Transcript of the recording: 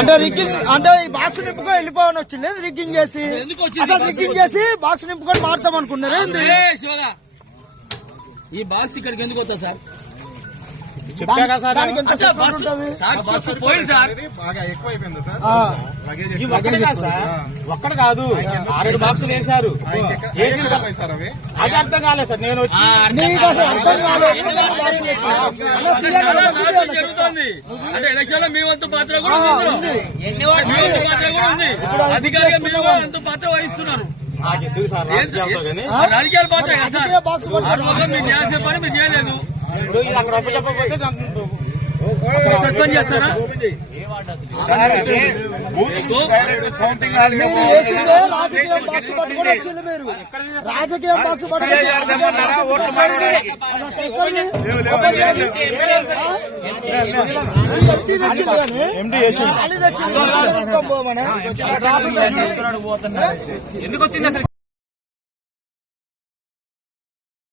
అంటే రిగ్గింగ్ అంటే ఈ బాక్స్ నింపుకొని వెళ్ళిపోవని వచ్చింది రిగ్గింగ్ చేసి అసలు రిగ్గింగ్ చేసి బాక్స్ నింపుకొని మారుతాం అనుకున్నారు. ఈ బాక్స్ ఇక్కడికి ఎందుకు వస్తా సార్? చెప్పాగా సార్ పోయింది సార్, బాగా ఎక్కువైపోయింది సార్. ఒక్కడ కాదు 6 బాక్సులు వేశారు. అది అర్థం కాలేదు సార్. నేను వచ్చి జరుగుతుంది అంటే ఎలక్షన్ లో మీ వంతు పాత్ర కూడా ఉంది, అధికారిగా మీరు కూడా వంతు పాత్ర వహిస్తున్నారు. రాజకీయాల పాత్ర సార్. మీరు చేయాల్సిన పని మీరు చేయలేదు. అక్కడ అప్పు చెప్పకపోతే సస్పెండ్ చేస్తారా? రాజకీయ బాక్స్ ఎందుకు వచ్చింది అసలు?